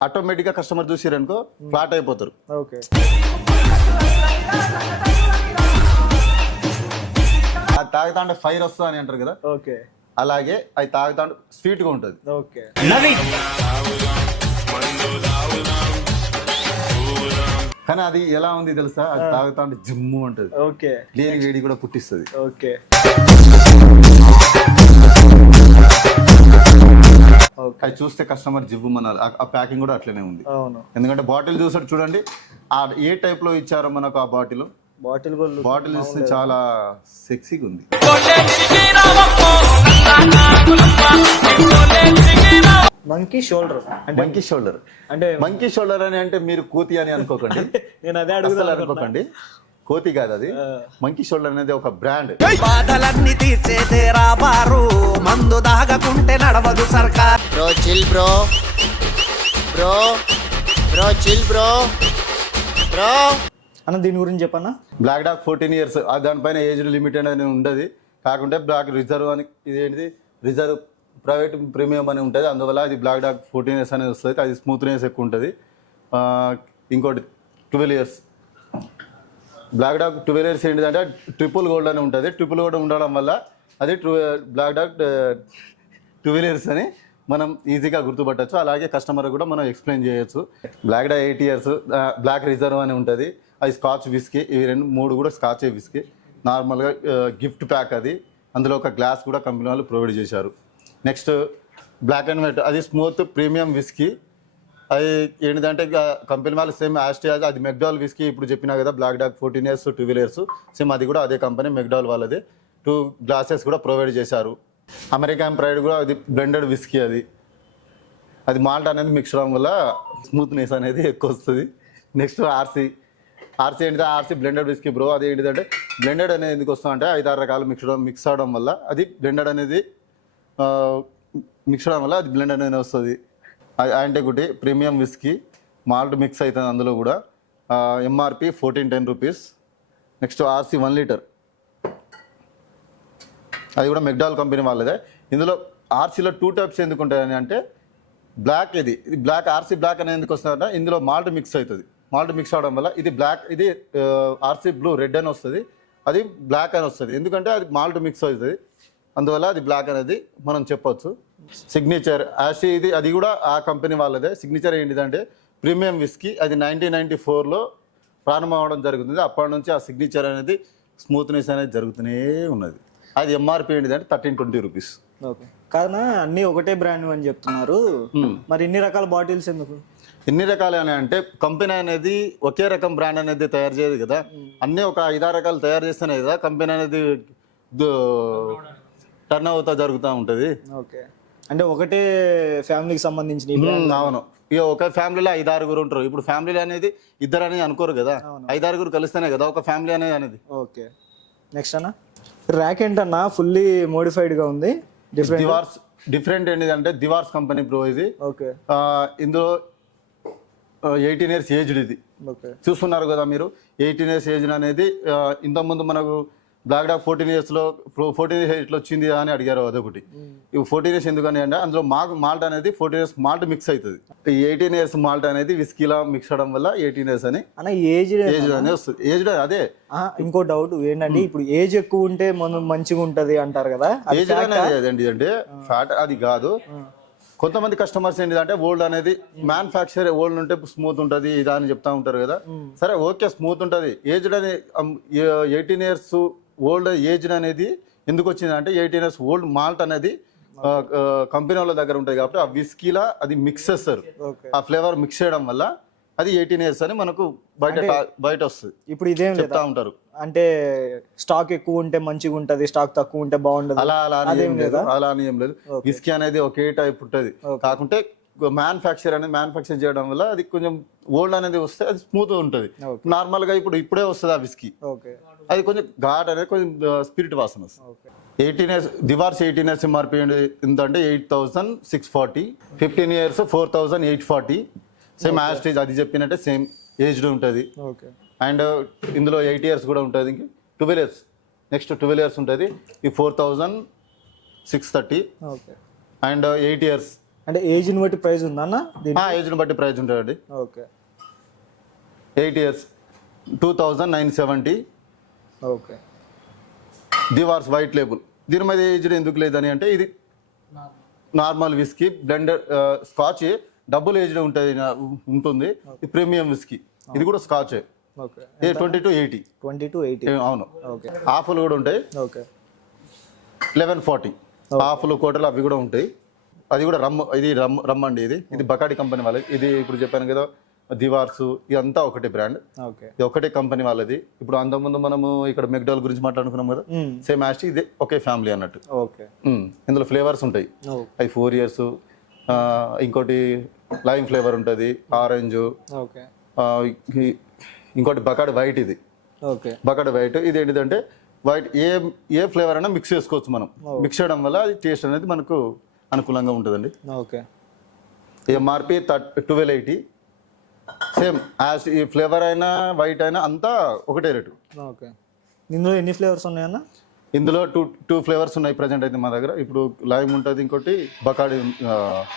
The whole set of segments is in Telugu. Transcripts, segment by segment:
ఆటోమేటిక్గా కస్టమర్ చూసిరనుకో ఫ్లాట్ అయిపోతారు. ఓకే. అది తాగుతా అంటే ఫైర్ వస్తుంది అని అంటారు కదా? ఓకే. అలాగే అది తాగుతా అంటే స్వీట్గా ఉంటుంది. ఓకే. కానీ అది ఎలా ఉంది తెలుసా? అది తాగుతా అంటే జిమ్ము ఉంటుంది. ఓకే. లేని వేడి కూడా పుట్టిస్తుంది. Okay okay. అది చూస్తే కస్టమర్ జివ్వు మనాలి. ఆ ప్యాకింగ్ కూడా అట్లనే ఉంది. అవును. ఎందుకంటే బాటిల్ చూసాడు చూడండి ఆ ఏ టైప్లో ఇచ్చారో మనకు ఆ బాటిల్? బాటిల్ బాటిల్ చూస్తే చాలా సెక్సీగా ఉంది. మంకీ షోల్డర్ అంటే మంకీ షోల్డర్ అంటే మంకీ షోల్డర్ అని అంటే మీరు కోతి అని అనుకోకండి. నేను అదే అడుగుతాను అనుకోకండి. కోతి కాదు అది. మంకీ షోల్డర్ అనేది ఒక బ్రాండ్ బాధలన్నీ తీర్చేదేరా బారు. మందు దాగకుంటే నడవదు సర్కార్. Bro chill bro. Bro. Bro chill bro. Bro. అన్న దీని గురించి చెప్పన్నా? బ్లాక్ డాక్ ఫోర్టీన్ ఇయర్స్ దానిపైన ఏజ్ లిమిట్ అనేది ఉండదు. కాకుంటే బ్లాక్ రిజర్వ్ అని ఇదేంటిది? రిజర్వ్ ప్రైవేట్ ప్రీమియం అని ఉంటుంది. అందువల్ల అది బ్లాక్ డాక్ ఫోర్టీన్ ఇయర్స్ అనేది వస్తుంది. అది స్మూత్నెస్ ఎక్కువ ఉంటుంది. ఆ, ఇంకోటి twelve years black dog twelve years ఏంటిదంటే ట్రిపుల్ గోల్డ్ అని ఉంటుంది. ట్రిపుల్ గోల్డ్ ఉండడం వల్ల అది true black dog twelve years అని మనం ఈజీగా గుర్తుపట్టచ్చు. అలాగే కస్టమర్ కూడా మనం ఎక్స్ప్లెయిన్ చేయొచ్చు. Black dog eight years black reserve అని ఉంటుంది. అది స్కాచ్ విస్కీ ఇవి రెండు మూడు కూడా స్కాచ్ విస్కీ నార్మల్గా గిఫ్ట్ ప్యాక్ అది. అందులో ఒక గ్లాస్ కూడా కంపెనీ వాళ్ళు ప్రొవైడ్ చేశారు. నెక్స్ట్ బ్లాక్ అండ్ వైట్ అది స్మూత్ ప్రీమియం విస్కీ అది ఏంటిదంటే కంపెనీ వాళ్ళు సేమ్ యాస్టియాజ్ అది మెక్డాల్ విస్కీ ఇప్పుడు చెప్పినా కదా black dog fourteen years twelve years same అది కూడా అదే కంపెనీ మెక్డాల్ వాళ్ళది. టూ గ్లాసెస్ కూడా ప్రొవైడ్ చేశారు. అమెరికన్ ప్రైడ్ కూడా అది బ్లెండెడ్ విస్కీ అది. అది మాల్ట్ అనేది మిక్స్ అవడం వల్ల స్మూత్నెస్ అనేది ఎక్కువ వస్తుంది. నెక్స్ట్ ఆర్సీ ఆర్సీ ఏంటిది? ఆర్సీ బ్లెండెడ్ విస్కీ బ్రో అది ఏంటిదంటే బ్లెండెడ్ అనేది ఎందుకు వస్తుంది ఐదు ఆరు రకాలు మిక్స్ మిక్స్ అవడం వల్ల అది బ్లెండెడ్ అనేది మిక్స్ అవడం వల్ల అది బ్లెండ్ అనేది వస్తుంది. అంటే ఒకటి ప్రీమియం విస్కీ మాల్ట్ మిక్స్ అవుతుంది అందులో కూడా. MRP fourteen ten rupees. Next RC one litre. అది కూడా మెగ్డాల్ కంపెనీ వాళ్ళదే. ఇందులో ఆర్సీలో టూ టైప్స్ ఎందుకు ఉంటాయని అంటే బ్లాక్ ఇది. ఇది బ్లాక్ ఆర్సీ బ్లాక్ అనేది ఎందుకు వస్తుందంటే ఇందులో మాల్ట్ మిక్స్ అవుతుంది. మాల్ట్ మిక్స్ అవడం వల్ల ఇది బ్లాక్ ఇది ఆర్సీ బ్లూ రెడ్ అని వస్తుంది. అది బ్లాక్ అని వస్తుంది. ఎందుకంటే అది మాల్ట్ మిక్స్ అవుతుంది. అందువల్ల అది బ్లాక్ అనేది మనం చెప్పొచ్చు. సిగ్నేచర్ యాషీ ఇది అది కూడా ఆ కంపెనీ వాళ్ళదే. సిగ్నేచర్ ఏంటిదంటే ప్రీమియం విస్కీ అది నైన్టీన్ నైన్టీ ఫోర్లో ప్రారంభం అవడం జరుగుతుంది. అప్పటి నుంచి ఆ సిగ్నేచర్ అనేది స్మూత్నెస్ అనేది జరుగుతూనే ఉన్నది. అది ఎంఆర్పి ఏంటిదంటే థర్టీన్ ట్వంటీ రూపీస్ ఓకే. కాదన్నా అన్ని ఒకటే బ్రాండ్ అని చెప్తున్నారు. మరి ఇన్ని రకాల బాటిల్స్ ఎందుకు? ఎన్ని రకాలు అని అంటే కంపెనీ అనేది ఒకే రకం బ్రాండ్ అనేది తయారు చేయదు కదా. అన్నీ ఒక ఐదారు రకాలు తయారు చేస్తేనే కదా కంపెనీ అనేది టర్న్ అవుతా జరుగుతూ ఉంటుంది. ఓకే. అంటే ఒకటే ఫ్యామిలీకి సంబంధించిన అవును. ఇక ఒక ఫ్యామిలీలో ఐదారుగురు ఉంటారు. ఇప్పుడు ఫ్యామిలీ అనేది ఇద్దరు అని అనుకోరు కదా. ఐదారుగురు కలిస్తేనే కదా ఒక ఫ్యామిలీ అనేది అనేది. ఓకే. నెక్స్ట్ అన్న? ర్యాక్ ఏంటన్నా? ఫుల్లీ మోడిఫైడ్గా ఉంది. డిఫరెంట్ దివార్స్ డిఫరెంట్ ఏంటిదంటే దివార్స్ కంపెనీ ప్రో ఇది. ఓకే. ఇందులో ఎయిటీన్ ఇయర్స్ ఏజ్డ్ ఇది. ఓకే. చూస్తున్నారు కదా మీరు. ఎయిటీన్ ఇయర్స్ ఏజ్ అనేది ఇంతకుముందు మనకు బ్లాక్ డాక్ ఫోర్టీన్ ఇయర్స్లో ఫోర్టీన్ ఇయర్స్ ఎట్లా వచ్చింది అని అడిగారు అదొకటి. ఇవి ఫోర్టీన్ ఇయర్స్ ఎందుకని అంటే అందులో మా మాల్ట్ అనేది ఫోర్టీన్ ఇయర్స్ మాల్ట్ మిక్స్ అవుతుంది ఈ ఎయిటీన్ ఇయర్స్ మాల్ట్ అనేది విస్కీలా మిక్స్ అవడం వల్ల ఎయిటీన్ ఇయర్స్ అని ఏజ్ ఏజ్ అనేది వస్తుంది. ఏజ్ అదే. ఇంకో డౌట్ ఏంటంటే ఇప్పుడు ఏజ్ ఎక్కువ ఉంటే మనం మంచిగా ఉంటది అంటారు కదా? ఏజ్ అనేది అంటే ఫ్యాట్ అది కాదు. కొంతమంది కస్టమర్స్ ఏంటిదంటే ఓల్డ్ అనేది మ్యానుఫ్యాక్చర్ ఓల్డ్ ఉంటే స్మూత్ ఉంటుంది ఇదా అని చెప్తా ఉంటారు కదా. సరే ఓకే స్మూత్ ఉంటుంది. ఏజ్డ్ అని ఎయిటీన్ ఇయర్స్ ఓల్డ్ ఏజ్డ్ అనేది ఎందుకు వచ్చింది అంటే ఎయిటీన్ ఇయర్స్ ఓల్డ్ మాల్ట్ అనేది కంపెనీ వాళ్ళ దగ్గర ఉంటుంది కాబట్టి ఆ విస్కీలా అది మిక్స్ చేస్తారు. ఆ ఫ్లేవర్ మిక్స్ చేయడం వల్ల అది ఎయిటీన్ ఇయర్స్ అని మనకు బయట బయట వస్తుంది. ఇప్పుడు ఇదేం లేదా? చెప్తా ఉంటారు. అంటే స్టాక్ ఎక్కువ ఉంటే మంచిగా ఉంటది స్టాక్ తక్కువ ఉంటే బాగుండదు. అలా అలా అని ఏం లేదా? అలా అని ఏం లేదు. విస్కీ అనేది ఒకే టైప్ ఉంటుంది. కాకుంటే మ్యానుఫ్యాక్చర్ అనేది మ్యానుఫ్యాక్చర్ చేయడం వల్ల అది కొంచెం ఓల్డ్ అనేది వస్తే అది స్మూత్ ఉంటుంది. నార్మల్గా ఇప్పుడు ఇప్పుడే వస్తుంది ఆ విస్కీ ఓకే అది కొంచెం ఘాట్ అనేది కొంచెం స్పిరిట్ వాసన వస్తుంది. Eighteen years Dewar's eighteen years MRP ఎంత అంటే eight thousand six forty fifteen years four thousand eight forty same యాస్టేజ్ అది చెప్పినట్టే సేమ్ ఏజ్డ్ ఉంటుంది. ఓకే అండ్ ఇందులో ఎయిట్ ఇయర్స్ కూడా ఉంటుంది ఇంక. Twelve years next twelve years ఉంటుంది. ఈ four thousand six thirty okay and eight years అంటే ఏజ్ని బట్టి ప్రైస్ ఉందా అన్న దీని ఏజ్ని బట్టి ప్రైస్ ఉంటుందండి. Okay. Eight years two thousand nine seventy okay. Dewar's white label దీని మీద ఏజ్డ్ ఎందుకు లేదని అంటే ఇది normal whisky blended scotch double aged ఉంటుంది నా- ఉంటుంది. Premium whisky. ఇది కూడా scotch. A twenty two eighty twenty two eighty అవును. ఓకే. ఆఫ్లు కూడా ఉంటాయి. ఓకే. లెవెన్ ఫార్టీ ఆఫ్లు కోటలు అవి కూడా ఉంటాయి. అది కూడా రమ్ ఇది రమ్ రమ్ అండి ఇది ఇది బకాడి కంపెనీ వాళ్ళది. ఇది ఇప్పుడు చెప్పాను కదా దివార్స్ ఇదంతా ఒకటే బ్రాండ్. ఇది ఒకటే కంపెనీ వాళ్ళది. ఇప్పుడు అంతకుముందు మనము ఇక్కడ మెక్డాల్ గురించి మాట్లాడుకున్నాం కదా సేమ్ యాస్ట్ ఇది ఒకే ఫ్యామిలీ అన్నట్టు. ఓకే. ఇందులో ఫ్లేవర్స్ ఉంటాయి. అవి ఫోర్ ఇయర్స్ ఇంకోటి లైమ్ ఫ్లేవర్ ఉంటుంది ఆరెంజ్ ఇంకోటి బకాడి వైట్ ఇది. ఓకే. బకాడి వైట్ ఇది ఏంటిదంటే వైట్ ఏ ఏ ఫ్లేవర్ అయినా మిక్స్ చేసుకోవచ్చు మనం. మిక్స్ చేయడం వల్ల అది టేస్ట్ అనేది మనకు అనుకూలంగా ఉంటుందండి. ఓకే. ఎంఆర్పి థర్ట్ ట్వెల్వ్ ఎయిటీ. సేమ్ యాజ్ ఈ ఫ్లేవర్ అయినా వైట్ అయినా అంతా ఒకటే రేటు. ఓకే. ఇందులో ఎన్ని ఫ్లేవర్స్ ఉన్నాయన్న? ఇందులో టూ టూ ఫ్లేవర్స్ ఉన్నాయి ప్రజెంట్ అయితే మా దగ్గర. ఇప్పుడు లైమ్ ఉంటుంది ఇంకోటి బకాడి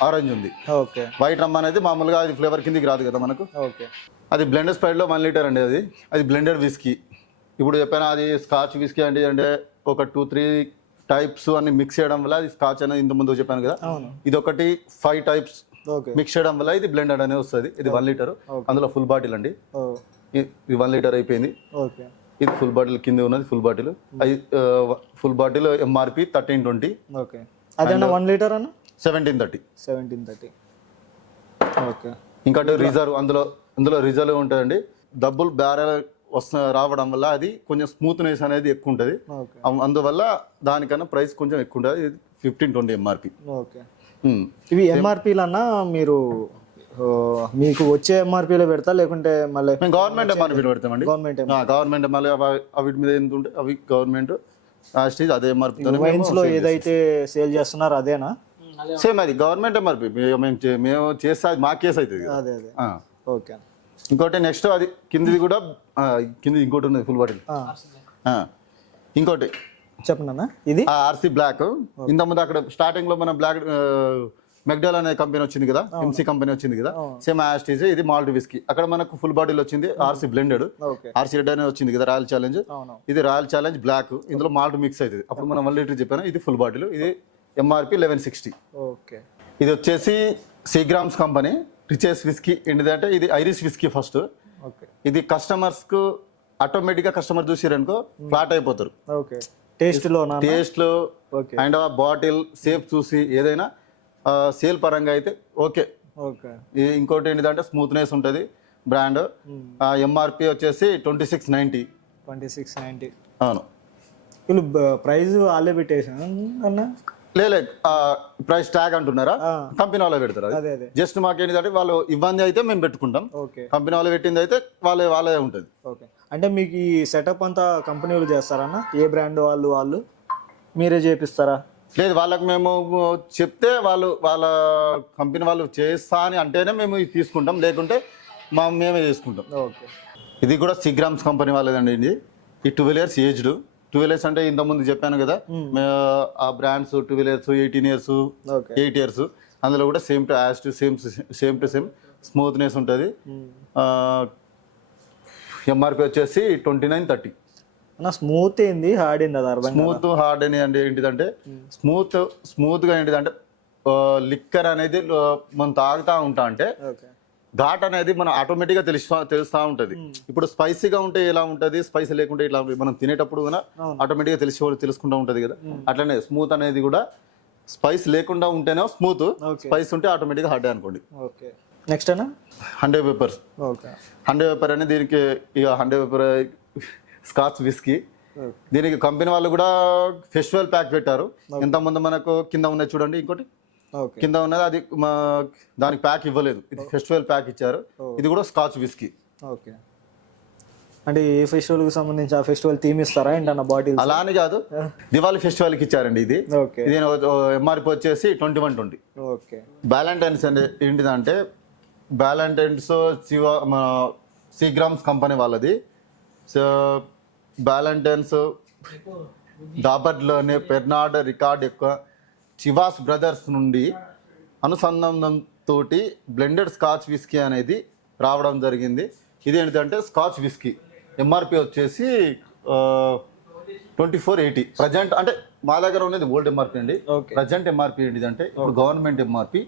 ఆరెంజ్ ఉంది. ఓకే. వైట్ రమ్ అనేది మామూలుగా అది ఫ్లేవర్ కిందికి రాదు కదా మనకు. ఓకే. అది బ్లెండెడ్ స్ప్రైడ్లో వన్ లీటర్ అండి అది. అది బ్లెండెడ్ విస్కీ. ఇప్పుడు చెప్పాను అది స్కాచ్ విస్కీ అంటే అంటే ఒక టూ త్రీ టైప్స్ అన్ని మిక్స్ చేయడం వల్ల అది స్కాచ్ అనేది ఇంత ముందు చెప్పాను కదా. ఇది ఒకటి ఫైవ్ టైప్స్ మిక్స్ చేయడం వల్ల ఇది బ్లెండెడ్ అనేది వస్తుంది. ఇది వన్ లీటర్ అందులో ఫుల్ బాటిల్ అండి. ఇది వన్ లీటర్ అయిపోయింది. ఇది ఫుల్ బాటిల్ కింద ఉన్నది ఫుల్ బాటిల్ అది full bottle MRP thirteen twenty okay. అదన్న one litre అన్న? Seventeen thirty seventeen thirty okay. ఇంకోటి రిజర్వ్ అందులో అందులో రిజర్వ్ ఉంటుందండి. డబ్బులు బ్యారెల్ వస్తు రావడం వల్ల అది కొంచెం స్మూత్నెస్ అనేది ఎక్కువ ఉంటుంది అందువల్ల దానికన్నా ప్రైస్ కొంచెం ఎక్కువ ఉంటుంది ఫిఫ్టీన్ ట్వంటీ ఎంఆర్పి ఓకే. ఇవి ఎంఆర్పీలు అన్న మీరు మీకు వచ్చే ఎంఆర్పీలో పెడతా లేకుంటే మళ్ళీ గవర్నమెంట్ ఎంఆర్పి పెడతామండి. గవర్నమెంట్ గవర్నమెంట్ మళ్ళీ అవి- మీద ఎంత ఉంటే అవి గవర్నమెంట్ స్టేజ్ అదే ఎంఆర్పి వైన్స్లో ఏదైతే సేల్ చేస్తున్నారో అదేనా? సేమ్ అది గవర్నమెంట్ ఎంఆర్పి మేము మేము చేస్తే అది మా కేసు అవుతుంది. అదే అదే. ఓకే. ఇంకోటి నెక్స్ట్ అది కిందిది కూడా ఆ, కిందిది ఇంకోటి ఉన్నది ఫుల్ బాటిల్ ఇంకోటి. చెప్పండి ఇది? ఆర్సీ బ్లాక్ ఇంత ముందు అక్కడ స్టార్టింగ్లో మన బ్లాక్ మెక్డాల్ అనే కంపెనీ వచ్చింది కదా ఎంసీ కంపెనీ వచ్చింది కదా సేమ్ యాస్టీజ్ ఇది మాల్ట్ విస్కీ అక్కడ మనకు ఫుల్ బాటిల్ వచ్చింది ఆర్సీ బ్లెండెడ్ ఆర్సీ రెడ్ అనేది వచ్చింది కదా రాయల్ ఛాలెంజ్ ఇది రాయల్ ఛాలెంజ్ బ్లాక్ ఇందులో మాల్ట్ మిక్స్ అవుతుంది అప్పుడు మనం వన్ లీటర్ చెప్పాను ఇది ఫుల్ బాటిల్ ఇది ఎంఆర్పి లెవెన్ సిక్స్టీ ఓకే. ఇది వచ్చేసి సీగ్రామ్స్ కంపెనీ రిచెస్ విస్కీ ఏంటిదంటే ఇది ఐరిష్ విస్కీ ఫస్ట్ ఇది కస్టమర్స్కు ఆటోమేటిక్గా కస్టమర్ చూసారనుకో ఫ్లాట్ అయిపోతారు. ఓకే టేస్ట్ లోనా టేస్ట్లో ఓకే అండ్ ఆ బాటిల్ సేఫ్ చూసి ఏదైనా సేల్ పరంగా అయితే ఓకే ఇంకోటి ఏంటిదంటే స్మూత్నెస్ ఉంటుంది. బ్రాండ్ ఎంఆర్పి వచ్చేసి twenty six ninety twenty six ninety అవును. వీళ్ళు ప్రైస్ వాళ్ళే పెట్టేసాను అన్న? లేదు ప్రైస్ ట్యాగ్ అంటున్నారా. కంపెనీ వాళ్ళు పెడతారు జస్ట్ మాకు ఏంటంటే వాళ్ళు ఇబ్బంది అయితే మేము పెట్టుకుంటాం. ఓకే. కంపెనీ వాళ్ళు పెట్టింది అయితే వాళ్ళే వాళ్ళే ఉంటుంది. ఓకే. అంటే మీకు ఈ సెటప్ అంతా కంపెనీ వాళ్ళు చేస్తారన్న? ఏ బ్రాండ్ వాళ్ళు వాళ్ళు? మీరే చేపిస్తారా? లేదు వాళ్ళకి మేము చెప్తే వాళ్ళు వాళ్ళ కంపెనీ వాళ్ళు చేస్తా అని అంటేనే మేము తీసుకుంటాం. లేకుంటే మా మేమే చేసుకుంటాం ఓకే. ఇది కూడా సిగ్రామ్స్ కంపెనీ వాళ్ళదండి ఇది. ఈ twelve years aged twelve years అంటే ఇంతకుముందు చెప్పాను కదా. ఆ brands twelve years eighteen years eight years అందులో కూడా same to as to same same to same smoothness ఉంటుంది. ఎంఆర్పి వచ్చేసి ట్వంటీ నైన్ థర్టీ. స్మూత్ ఏంది? హార్డ్ ఏంది అది అర్థం స్మూత్ హార్డ్ అని అంటే ఏంటిదంటే స్మూత్ స్మూత్గా ఏంటిదంటే లిక్కర్ అనేది మనం తాగుతా ఉంటా అంటే ఘాట్ అనేది మనం ఆటోమేటిక్గా తెలుస్తా తెలుస్తా ఉంటది. ఇప్పుడు స్పైసీగా ఉంటే ఎలా ఉంటది? స్పైసీ లేకుంటే ఇట్లా. మనం తినేటప్పుడు కూడా అవును. ఆటోమేటిక్గా తెలిసి తెలుసుకుంటా ఉంటది కదా. అట్లనే స్మూత్ అనేది కూడా స్పైస్ లేకుండా ఉంటేనే స్మూత్. స్పైస్ ఉంటే ఆటోమేటిక్గా హార్డ్ అనుకోండి. ఓకే. నెక్స్ట్ అన్న? Hundred Pipers. Okay. Hundred Piper అనేది దీనికి ఇక హండ్రెడ్ పేపర్ స్కాచ్ విస్కీ. దీనికి కంపెనీ వాళ్ళు కూడా ఫెస్టివల్ ప్యాక్ పెట్టారు. ఎంత ముందు మనకు కింద ఉన్నది చూడండి ఇంకోటి. కింద ఉన్నది అది మా దానికి ప్యాక్ ఇవ్వలేదు. ఇది ఫెస్టివల్ ప్యాక్ ఇచ్చారు. ఇది కూడా స్కాచ్ విస్కీ. ఓకే. అంటే ఏ ఫెస్టివల్కి సంబంధించి ఆ ఫెస్టివల్ థీమ్ ఇస్తారా? ఏంటన్న బాటిల్ అలా అని కాదు దివాళీ ఫెస్టివల్కి ఇచ్చారండి ఇది. ఓకే. ఇది ఎంఆర్పి వచ్చేసి twenty one twenty. Okay. Ballantine's అంటే ఏంటిదంటే బ్యాలంటైన్స్ శివ మన సీగ్రామ్స్ కంపెనీ వాళ్ళది. సో బ్యాలంటైన్స్ డాబర్లోనే పెర్నాడ్ రికార్డ్ ఎక్కువ. చివాస్ బ్రదర్స్ నుండి అనుసంధానంతో బ్లెండెడ్ స్కాచ్ విస్కీ అనేది రావడం జరిగింది. ఇది ఏంటంటే స్కాచ్ విస్కీ. ఎంఆర్పి వచ్చేసి ట్వంటీ ఫోర్ ఎయిటీ ప్రజెంట్ అంటే మా దగ్గర ఉన్నది ఓల్డ్ ఎంఆర్పి అండి. ప్రజెంట్ ఎంఆర్పి ఏంటిదంటే ఇప్పుడు government MRP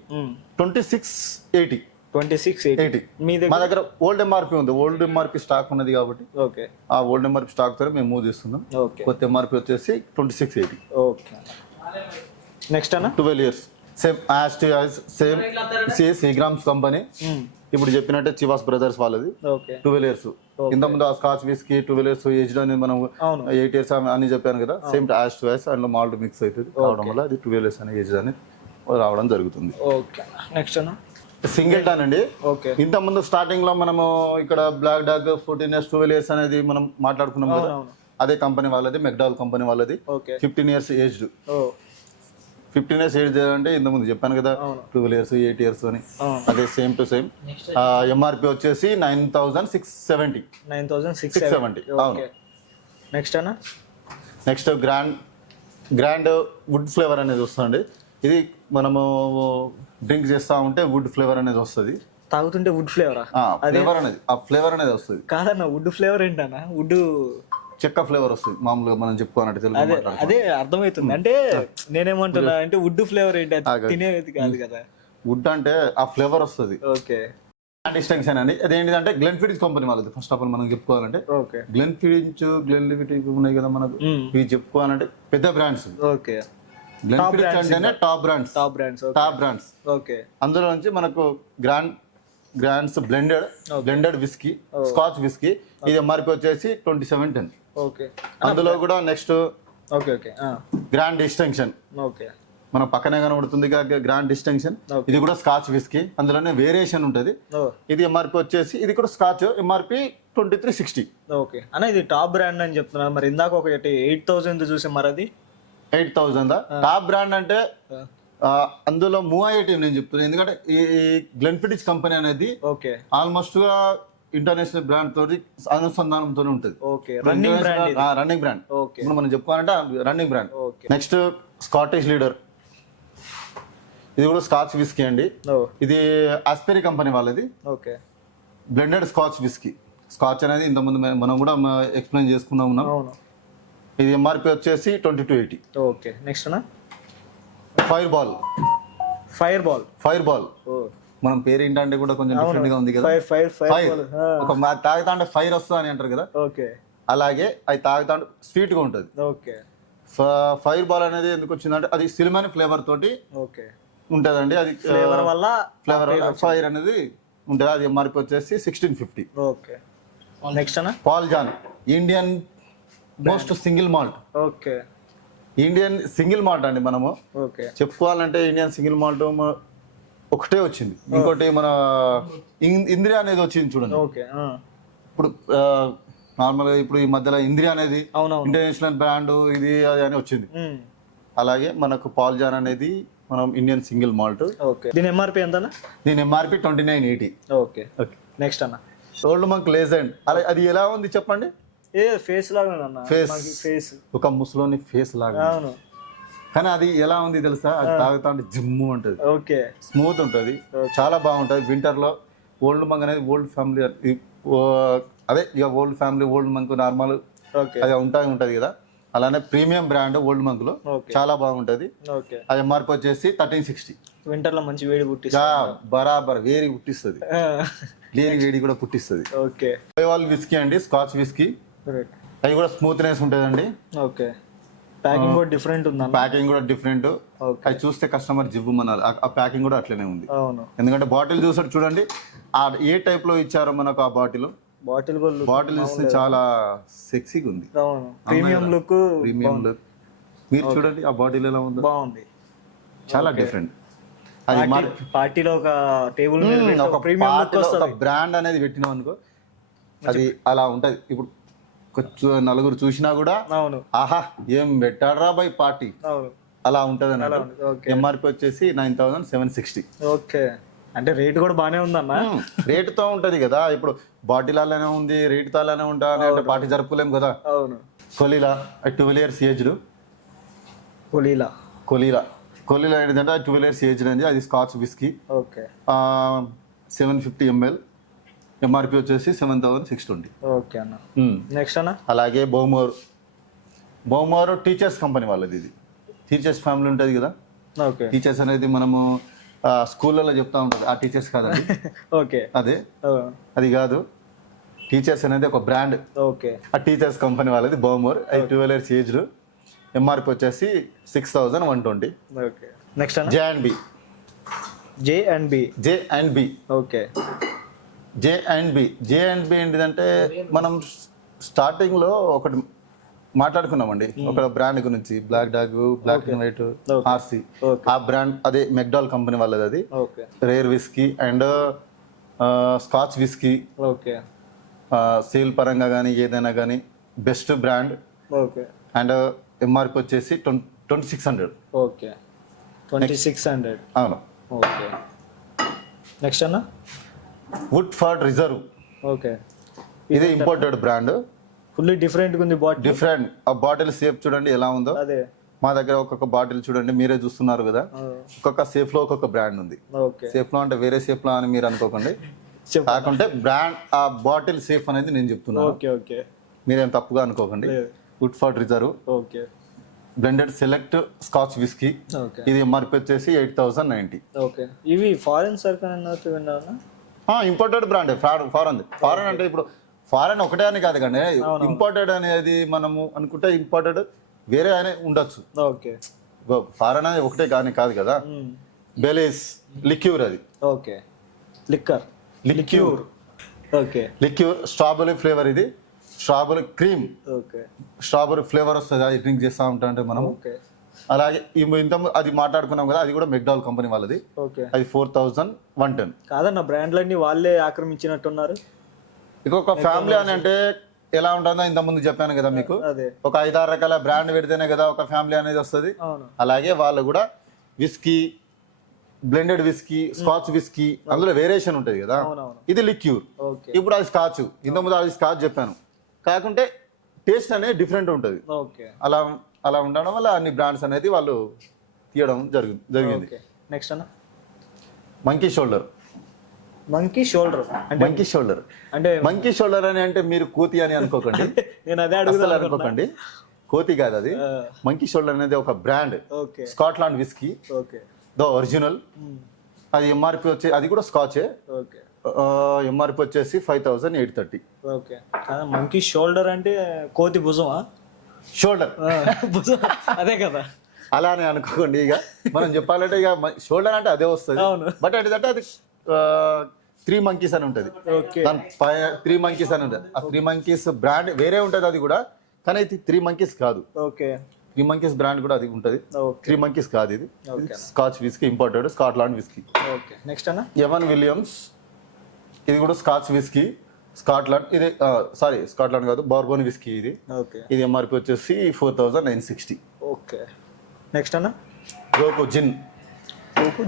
twenty six eighty twenty six eighty మీ దగ్గర ఓల్డ్ ఎంఆర్పి ఉంది. ఓల్డ్ ఎంఆర్పి స్టాక్ ఉన్నది కాబట్టి. ఓకే. ఆ ఓల్డ్ ఎంఆర్పి స్టాక్తో మేము మూవ్ చేస్తున్నాం. కొత్త ఎంఆర్పి వచ్చేసి twenty six eighty okay. Next అన్న? Twelve years same as to as same Seagram's company ఇప్పుడు చెప్పినట్టే చివాస్ బ్రదర్స్ వాళ్ళది. ఓకే ట్వెల్వ్ ఇయర్స్ ఇంత ముందు ఆ scotch whisky twelve years age అని మనం. ఎయిట్ ఇయర్స్ అని చెప్పాను కదా. సేమ్ యాజ్ టు యాజ్ అందులో మాల్ట్ మిక్స్ అవుతుంది. కావడం వల్ల అది ట్వెల్వ్ ఇయర్స్ అనే ఏజ్ అని రావడం జరుగుతుంది. ఓకే నెక్స్ట్ అన్న? సింగిల్ టన్ అండి. ఓకే ఇంత ముందు స్టార్టింగ్లో మనము ఇక్కడ Black Dog fourteen years twelve years అనేది మనం మాట్లాడుకున్నాం కదా. అదే కంపెనీ వాళ్ళది మెక్డాల్ కంపెనీ వాళ్ళది. Fifteen years aged oh fifteen years age అంటే ఇంత ముందు చెప్పాను కదా ట్వెల్వ్ ఇయర్స్ ఎయిట్ ఇయర్స్ అని. అదే సేమ్ టు సేమ్ ఎంఆర్పి వచ్చేసి nine thousand six seventy nine thousand six six seventy అవును. ఓకే నెక్స్ట్ అన్న? Next grand grand wood flavour అనేది వస్తుంది ఇది మనము డ్రింక్ చేస్తా ఉంటే వుడ్ ఫ్లేవర్ అనేది వస్తుంది. తాగుతుంటే వుడ్ ఫ్లేవరా ఫ్లేవర్ అనేది ఆ ఫ్లేవర్ అనేది వస్తుంది. కాదన్న వుడ్ ఫ్లేవర్ ఏంటన్న? వుడ్ చెక్క ఫ్లేవర్ వస్తుంది. మామూలుగా మనం చెప్పుకోవాలంటే తెలుగు అదే అదే అర్థమవుతుంది. అంటే నేనేమంటున్నా అంటే వుడ్ ఫ్లేవర్ ఏంటి? అది. తినేది కాదు కదా. వుడ్ అంటే ఆ ఫ్లేవర్ వస్తుంది. ఓకే. డిస్టింక్షన్ అండి. అదేంటిదంటే గ్లెన్ ఫిడిస్ కంపెనీ వాళ్ళది. ఫస్ట్ ఆఫ్ ఆల్ మనం చెప్పుకోవాలంటే okay. Glenfiddich Glenlivet ఉన్నాయి కదా మనకు. మ్మ్. ఇవి చెప్పుకోవాలంటే పెద్ద brands okay. Glen Top brands అంటేనే top brands top brands top brands okay. అందులో నుంచి మనకు grand Grant's blended blended whisky scotch whisky ఇది ఎంఆర్పి వచ్చేసి ట్వంటీ సెవెన్ టెన్ ఓకే. అందులో కూడా next okay okay. Grand distinction okay. మన పక్కనే కనబడుతుంది గ్రాండ్ డిస్టింక్షన్. ఇది కూడా స్కాచ్ విస్కీ అందులోనే వేరియేషన్ ఉంటుంది. ఇది ఎంఆర్పి వచ్చేసి ఇది కూడా scotch MRP twenty three sixty okay. అన్న ఇది టాప్ బ్రాండ్ అని చెప్తున్నారు. మరి ఇందాక ఒకటి ఎయిట్ థౌసండ్ చూసాం మరి అది? ఎయిట్ థౌజండ్ టాప్ బ్రాండ్ అంటే అందులో మూవ్ అయ్యేటివి నేను చెప్తున్నాను ఎందుకంటే ఈ గ్లెన్ఫిడిచ్ కంపెనీ అనేది ఓకే. ఆల్మోస్ట్గా ఇంటర్నేషనల్ బ్రాండ్ తోటి అనుసంధానంతో ఉంటుంది. ఓకే రన్నింగ్ బ్రాండ్ ఇప్పుడు మనం చెప్పుకోవాలంటే running brand okay next Scottish leader ఇది కూడా స్కాచ్ విస్కీ అండి. ఓ ఇది ఆస్పెరీ కంపెనీ వాళ్ళది. Okay blended scotch whisky scotch అనేది ఇంతకుముందు మనం కూడా ఎక్స్ప్లెయిన్ చేసుకున్నాం ఉన్నాం. ఇది ఎంఆర్పి వచ్చేసి twenty two eighty okay next Fireball Fireball Fireball మనం పేరు ఏంటంటే కూడా కొంచెం డిఫరెంట్గా ఉంది కదా? ఫైర్ ఫైర్ ఒక మా- తాగుతా అంటే ఫైర్ వస్తుంది అని అంటారు కదా? ఓకే. అలాగే అది తాగుతా అంటే స్వీట్గా ఉంటుంది. ఓకే. ఫైర్ బాల్ అనేది ఎందుకు వచ్చిందంటే అది సినిమాని ఫ్లేవర్ తోటి ఓకే. ఉంటుందండి. అది ఫ్లేవర్ వల్ల ఫ్లేవర్ ఫైర్ అనేది ఉంటుంది. అది ఎంఆర్పి వచ్చేసి సిక్స్టీన్ ఫిఫ్టీ ఓకే. నెక్స్ట్ అన్న Paul John Indian most single malt okay. Indian single malt అండి మనము. ఓకే. చెప్పుకోవాలంటే ఇండియన్ సింగిల్ మాల్ట్ ఒకటే వచ్చింది. ఇంకోటి మన ఇంద్రియ అనేది వచ్చింది చూడండి. ఓకే ఇప్పుడు నార్మల్గా ఇప్పుడు ఈ మధ్యలో ఇంద్రియ అనేది ఇంటర్నేషనల్ బ్రాండ్ ఇది అది అని వచ్చింది. అలాగే మనకు పాల్ జాన్ అనేది మనం ఇండియన్ సింగిల్ మాల్ట్. ఓకే. దీని ఎంఆర్పి ఎంత అన్న దీని MRP twenty nine eighty. Okay. Next అన్న. ఓల్డ్ మంక్ లేజెండ్ అలా అది ఎలా ఉంది చెప్పండి? ఏ ఫేస్ లాగా అన్న. Face. ఫేస్ ఒక ముసలోని ఫేస్ లాగా అవును. కానీ అది ఎలా ఉంది తెలుసా? అది తాగుతా అంటే జిమ్ ఉంటుంది. ఓకే. స్మూత్ ఉంటుంది. చాలా బాగుంటుంది. వింటర్లో ఓల్డ్ మంక్ అనేది ఓల్డ్ ఫ్యామిలీ అదే ఇక old family Old Monk normal okay. అది ఉంటాయి ఉంటది కదా. అలానే ప్రీమియం బ్రాండ్ ఓల్డ్ మంక్లో చాలా బాగుంటుంది. ఓకే. అది ఎంఆర్పి వచ్చేసి థర్టీన్ సిక్స్టీ. వింటర్లో మంచి వేడి పుట్టిస్తా బరాబర్ వేరి పుట్టిస్తుంది. లేని వేడి కూడా పుట్టిస్తుంది. ఓకే. విస్కీ అండి స్కాచ్ విస్కీ అది కూడా స్మూత్నెస్ ఉంటుందండి. ఓకే. ప్యాకింగ్ కూడా డిఫరెంట్ ఉందన్న. ప్యాకింగ్ కూడా డిఫరెంట్ అది చూస్తే కస్టమర్ జివ్వుమనాలి ఆ- ఆ ప్యాకింగ్ కూడా అట్లనే ఉంది. అవును. ఎందుకంటే బాటిల్ చూసాడు చూడండి. ఆ ఏ టైప్లో ఇచ్చారో మనకు ఆ బాటిల్. బాటిల్ బాటిల్ ఇస్తే చాలా సెక్సీగా ఉంది. ప్రీమియం లుక్ ప్రీమియం లుక్ మీరు చూడండి ఆ బాటిల్ ఎలా ఉందో. బాగుంది. చాలా డిఫరెంట్ అది పార్టీలో ఒక టేబుల్ మీద ఒక ప్రీమియం బ్రాండ్ అనేది పెట్టినాం అనుకో అది అలా ఉంటది. ఇప్పుడు నలుగురు చూసినా కూడా అవును. ఆహా ఏం పెట్టాడరా బై పార్టీ? అవును. అలా ఉంటది ఎంఆర్పి వచ్చేసి nine thousand seven sixty. Okay. అంటే రేట్ కూడా బానే ఉందన్న? రేటుతో ఉంటది కదా. ఇప్పుడు బాటిల్ అలానే ఉంది రేటుతో అలానే ఉంటా అంటే పార్టీ జరుపుకోలేం కదా. అవును. Caol Ila twelve years aged. పులీలా Caol Ila. కొల్లిలో ఏంటంటే ట్వెల్వ్ ఇయర్స్ ఏజ్ అండి. అది scotch whisky. Okay. Seven fifty ML. MRP వచ్చేసి seven thousand six twenty okay అన్న. నెక్స్ట్ అన్న? అలాగే బొమ్మోర్ బొమ్మోర్ టీచర్స్ కంపెనీ వాళ్ళది ఇది. టీచర్స్ ఫ్యామిలీ ఉంటుంది కదా? ఓకే. టీచర్స్ అనేది మనము స్కూళ్ళలో చెప్తా ఉంటుంది. ఆ టీచర్స్ కాదండి. ఓకే. అదే. అది కాదు. టీచర్స్ అనేది ఒక బ్రాండ్. ఓకే. ఆ టీచర్స్ కంపెనీ వాళ్ళది బొమ్మోర్ అది ట్వెల్వ్ ఇయర్స్ ఏజ్ ఎంఆర్పి వచ్చేసి six thousand one twenty okay. Next J and B J and B J and B okay. J and B. J and B ఏంటిదంటే మనం స్టార్టింగ్లో ఒకటి మాట్లాడుకున్నామండి. ఒక బ్రాండ్ గురించి. Black Dog Black and White. RC. ఆ బ్రాండ్ అదే మెక్డాల్ కంపెనీ వాళ్ళది అది. Okay. Rare whisky and scotch whisky okay. Sale పరంగా కానీ ఏదైనా కానీ best brand. Okay. And MRP వచ్చేసి twenty twenty six hundred. Okay. Twenty six hundred. అవును. ఓకే. నెక్స్ట్ అన్న? Woodford Reserve okay. ఇది ఇంపోర్టెడ్ బ్రాండ్ ఫుల్లీ డిఫరెంట్గా ఉంది బాటిల్ డిఫరెంట్ ఆ బాటిల్ సేఫ్ చూడండి ఎలా ఉందో. అదే. మా దగ్గర ఒక్కొక్క బాటిల్ చూడండి మీరే చూస్తున్నారు కదా. ఒక్కొక్క సేఫ్లో ఒక్కొక్క బ్రాండ్ ఉంది. ఓకే. సేఫ్లో అంటే వేరే సేఫ్లో అని మీరు అనుకోకండి. కాకుంటే బ్రాండ్ ఆ బాటిల్ సేఫ్ అనేది నేను చెప్తున్నాను. Okay okay. మీరేం తప్పుగా అనుకోకండి. Woodford Reserve okay. Blended select scotch whisky okay. ఇది ఎంఆర్పి వచ్చేసి ఎయిట్ థౌసండ్ నైన్టీ ఓకే. ఇవి ఫారెన్ సర్కిల్ అన్నట్టు విన్నాను ఇంపోర్టెడ్ బ్రాండ్ ఫారెన్ ఫారెన్ అంటే ఇప్పుడు ఫారెన్ ఒకటే అని కాదు కానీ ఇంపోర్టెడ్ అనేది మనము అనుకుంటే ఇంపోర్టెడ్ వేరే అనే ఉండొచ్చు. ఓకే. ఫారెన్ అనేది ఒకటే కానీ కాదు కదా? బెలీస్ లిక్యూర్ అది. Okay. Liquor. Liqueur okay. Liqueur strawberry flavour ఇది. Strawberry cream. Okay. Strawberry flavour వస్తుంది అది డ్రింక్ చేస్తూ ఉంటా అంటే మనం ఓకే. అలాగే ఇంత అది మాట్లాడుకున్నాం కదా అది కూడా మెక్డాల్ కంపెనీ వాళ్ళది. ఓకే. అది ఫోర్ థౌజండ్ వన్ టెన్ కాదన్న బ్రాండ్లన్నీ వాళ్ళే ఆక్రమించినట్టున్నారు. ఇంకొక ఫ్యామిలీ అని అంటే ఎలా ఉంటుందో ఇంత ముందు చెప్పాను కదా మీకు. ఒక ఐదారు రకాల బ్రాండ్ పెడితేనే కదా ఒక ఫ్యామిలీ అనేది వస్తుంది. అలాగే వాళ్ళు కూడా whisky blended whisky scotch whisky అందులో వేరియేషన్ ఉంటుంది కదా. ఇది లిక్యూర్ ఓకే. ఇప్పుడు అది స్కాచ్ ఇంత ముందు అది స్కాచ్ చెప్పాను. కాకుంటే టేస్ట్ అనేది డిఫరెంట్ ఉంటుంది. ఓకే. అలా అలా ఉండడం వల్ల అన్ని బ్రాండ్స్ అనేది వాళ్ళు తీయడం జరిగి జరిగింది. నెక్స్ట్ అన్న? మంకీ షోల్డర్ మంకీ షోల్డర్ అంటే మంకీ షోల్డర్ అంటే మంకీ షోల్డర్ అని అంటే మీరు కోతి అని అనుకోకండి. నేను అదే అడుగుతాను అనుకోకండి. కోతి కాదు అది. మంకీ షోల్డర్ అనేది ఒక brand. Okay. Scotland whisky okay. The original. అది ఎంఆర్పి వచ్చి అది కూడా స్కాచే ఓకే. ఎంఆర్పి వచ్చేసి five thousand eight thirty okay. Monkey Shoulder అంటే కోతి భుజమా? షోల్డర్ అదే కదా. అలానే అనుకోండి ఇక. మనం చెప్పాలంటే ఇక షోల్డర్ అంటే అదే వస్తుంది. బట్ ఏంటంటే అది త్రీ మంకీస్ అని ఉంటుంది. ఓకే. దాని త్రీ మంకీస్ అని ఉంటుంది. ఆ త్రీ మంకీస్ బ్రాండ్ వేరే ఉంటుంది అది కూడా కానీ ఇది త్రీ మంకీస్ కాదు. ఓకే. త్రీ మంకీస్ బ్రాండ్ కూడా అది ఉంటుంది. త్రీ మంకీస్ కాదు ఇది. Scotch whisky imported Scotland whisky okay. Next అన్న? ఎవన్ విలియమ్స్ ఇది కూడా స్కాచ్ విస్కీ స్కాట్లాండ్ ఇది సారీ స్కాట్లాండ్ కాదు బార్బోన్ విస్కీ ఇది. ఓకే. ఇది ఎంఆర్పి వచ్చేసి four thousand nine sixty. Okay. Next అన్న? గోకు జిన్.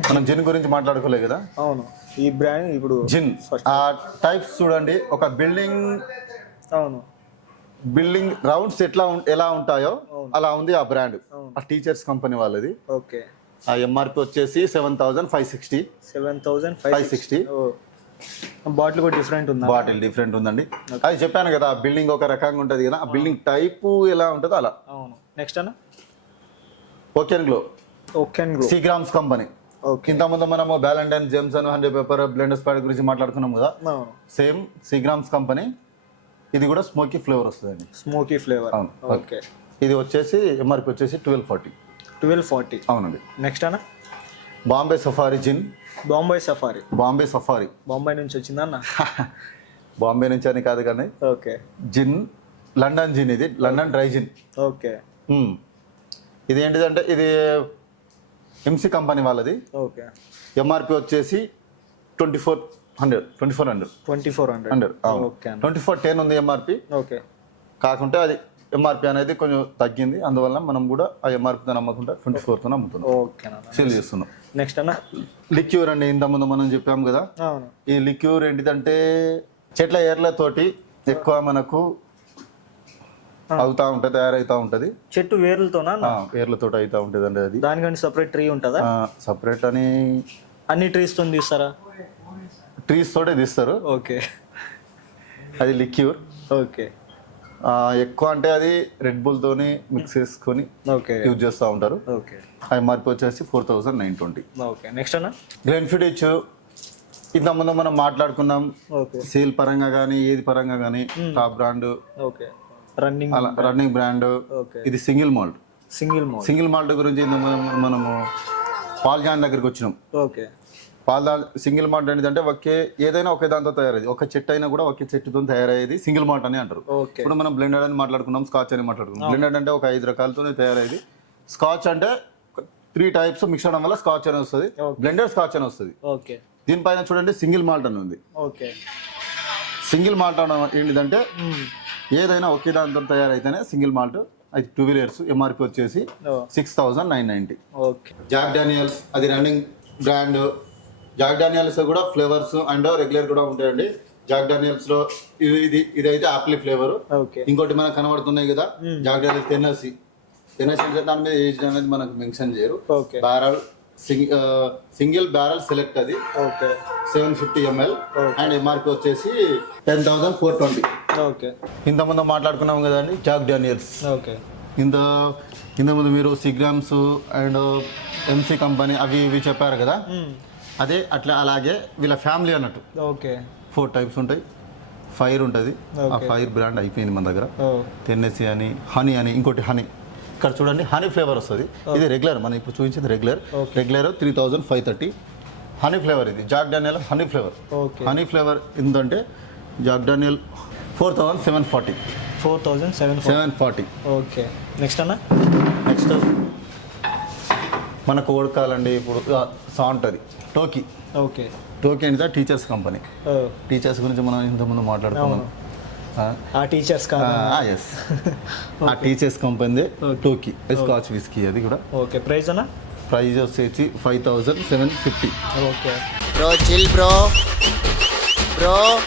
మనం జిన్ గురించి మాట్లాడుకోలేదు కదా? అవును. ఈ బ్రాండ్ ఇప్పుడు జిన్. ఆ టైప్స్ చూడండి. ఒక బిల్డింగ్ అవును. బిల్డింగ్ రౌండ్స్ ఎట్లా ఎలా ఉంటాయో అలా ఉంది ఆ బ్రాండ్. ఆ టీచర్స్ కంపెనీ వాళ్ళది. ఓకే. ఆ ఎంఆర్పి వచ్చేసి seven thousand five sixty. Seven thousand five five sixty. Bottle కూడా డిఫరెంట్ ఉందా బాటిల్ డిఫరెంట్ ఉందండి. అది చెప్పాను కదా ఆ బిల్డింగ్ ఒక రకంగా ఉంటుంది కదా ఆ బిల్డింగ్ టైపు ఎలా ఉంటుందో అలా. అవును. నెక్స్ట్ అన్న? ఓకెన్ గ్లో ఓకే గ్రూ సిగ్రామ్స్ కంపెనీ ఓకే ఇంత ముందు మనము బ్యాలంటైన్ జేమ్స్ అని హండ్రెడ్ పేపర్ బ్లెండర్స్ ప్యాడ్ గురించి మాట్లాడుకున్నాం కదా. సేమ్ సిగ్రామ్స్ కంపెనీ ఇది కూడా స్మోకీ ఫ్లేవర్ వస్తుందండి. స్మోకీ ఫ్లేవర్ అవును. ఓకే ఇది వచ్చేసి ఎంఆర్పి వచ్చేసి ట్వెల్వ్ ఫార్టీ ట్వెల్వ్ ఫార్టీ అవునండి. నెక్స్ట్ అన్న? Bombay sapphire gin. Bombay sapphire. Bombay sapphire. Bombay నుంచి వచ్చిందన్న బాంబే నుంచి అని కాదు కానీ ఓకే. జిన్ లండన్ జిన్ ఇది. London dry gin. ఓకే. ఇది ఏంటిదంటే ఇది ఎంసీ కంపెనీ వాళ్ళది. ఓకే. ఎంఆర్పి వచ్చేసి twenty four hundred. Twenty four hundred. Twenty four hundred. Hundred twenty four ten ఉంది ఎంఆర్పి. ఓకే. కాకుంటే అది ఎంఆర్పి అనేది కొంచెం తగ్గింది. అందువల్ల మనం కూడా ఆ ఎంఆర్పితో నమ్మకుండా ట్వంటీ ఫోర్తో అమ్ముతున్నాం. సేల్ చేస్తున్నాం. నెక్స్ట్ అన్న? లిక్యూర్ అండి ఇంతకుముందు మనం చెప్పాం కదా. అవును. ఈ లిక్యూర్ ఏంటిదంటే చెట్ల ఏర్లతోటి ఎక్కువ మనకు అవుతా ఉంటుంది తయారవుతా ఉంటుంది. చెట్టు వేర్లతోనా ఆ, పేర్లతో అవుతా ఉంటుంది అండి అది. దానికంటే సపరేట్ ట్రీ ఉంటుందా? సపరేట్ అని అన్ని ట్రీస్తో తీస్తారా? ట్రీస్ తోటే తీస్తారు. ఓకే. అది లిక్యూర్. ఓకే. ఎక్కువ అంటే అది రెడ్ తోని మిక్స్ చేసుకొని ఓకే యూజ్ చేస్తూ ఉంటారు. ఓకే ఎంఆర్పి వచ్చేసి four thousand nine twenty okay next అన్న? గ్రెన్ ఫిట్ ఇచ్చు ఇంతకుముందు మనం మాట్లాడుకున్నాం ఓకే సేల్ పరంగా కానీ ఏది పరంగా కానీ టాప్ బ్రాండ్ ఓకే రన్నింగ్ అలా రన్నింగ్ బ్రాండ్ ఇది single malt single malt single malt గురించి ఇంత మనం- మనము పాల్ జాన్ దగ్గరికి వచ్చినాం. ఓకే పాల్ సింగిల్ మాల్ట్ అనేది అంటే ఒకే ఏదైనా ఒకే దాంతో తయారయ్యేది. ఒక చెట్టు అయినా కూడా ఒకే చెట్టుతో తయారయ్యేది సింగిల్ మాల్ట్ అని అంటారు. ఇప్పుడు మనం బ్లెండెడ్ అని మాట్లాడుకున్నాం స్కాచ్ అని మాట్లాడుకున్నాం. బ్లెండెడ్ అంటే ఒక ఐదు రకాలతో తయారయ్యేది. స్కాచ్ అంటే త్రీ టైప్స్ మిక్స్ అవడం వల్ల స్కాచ్ అని వస్తుంది. బ్లెండెడ్ స్కాచ్ అని వస్తుంది. దీనిపైన చూడండి సింగిల్ మాల్ట్ అని ఉంది. ఓకే. సింగిల్ మాల్ట్ అనడం ఏంటిదంటే ఏదైనా ఒకే దాంతో తయారైతేనే సింగిల్ మాల్ట్ అది టూ వీలర్స్ ఎంఆర్పి వచ్చేసి six thousand nine ninety. Okay. Jack Daniel's అది రన్నింగ్ బ్రాండ్ జాక్ డానియల్స్ కూడా ఫ్లేవర్స్ అండ్ రెగ్యులర్ కూడా ఉంటాయండి. జాక్ డానియల్స్లో ఇది ఇది ఇదైతే ఆపిల్ ఫ్లేవర్ ఓకే ఇంకోటి మనకు కనబడుతున్నాయి కదా జాక్ డానియల్స్ టెన్నసీ అంటే దాని మీద ఏజ్ అనేది మనకు మెన్షన్ చేయరు. Okay barrel single barrel select అది. Okay seven fifty ML and MRP వచ్చేసి ten thousand four twenty okay ఇంతకుముందు మాట్లాడుకున్నాం కదండి జాక్ డానియల్స్ ఓకే ఇంత ఇంతకుముందు మీరు సిగ్రామ్స్ అండ్ ఎంసీ కంపెనీ అవి ఇవి చెప్పారు కదా. అదే అట్లా అలాగే వీళ్ళ ఫ్యామిలీ అన్నట్టు. ఓకే. ఫోర్ టైప్స్ ఉంటాయి. ఫైర్ ఉంటుంది. ఆ. ఫైర్ బ్రాండ్ అయిపోయింది మన దగ్గర. ఓ. టెన్నెసీ అని హనీ అని ఇంకోటి హనీ ఇక్కడ చూడండి హనీ ఫ్లేవర్ వస్తుంది. ఇది రెగ్యులర్ మనం ఇప్పుడు చూపించింది regular regular three thousand five thirty honey flavour ఇది. Jack Daniel honey flavour honey flavour ఏంటంటే Jack Daniel four thousand seven forty four thousand seven seven forty okay. Next అన్న? నెక్స్ట్ మనకు ఓడకాలండి ఇప్పుడు సాంట్ అది టోకీ. ఓకే. టోకీ అంటే టీచర్స్ కంపెనీ. టీచర్స్ గురించి మనం ఇంతకుముందు మాట్లాడుకున్నాం. ఆ? టీచర్స్ ఎస్ ఆ టీచర్స్ కంపెనీ టోకీ స్కాచ్ విస్కీ అది కూడా. ఓకే. ప్రైస్ అన్న? ప్రైస్ వచ్చేసి five thousand seven fifty. Okay. Bro chill bro. Bro.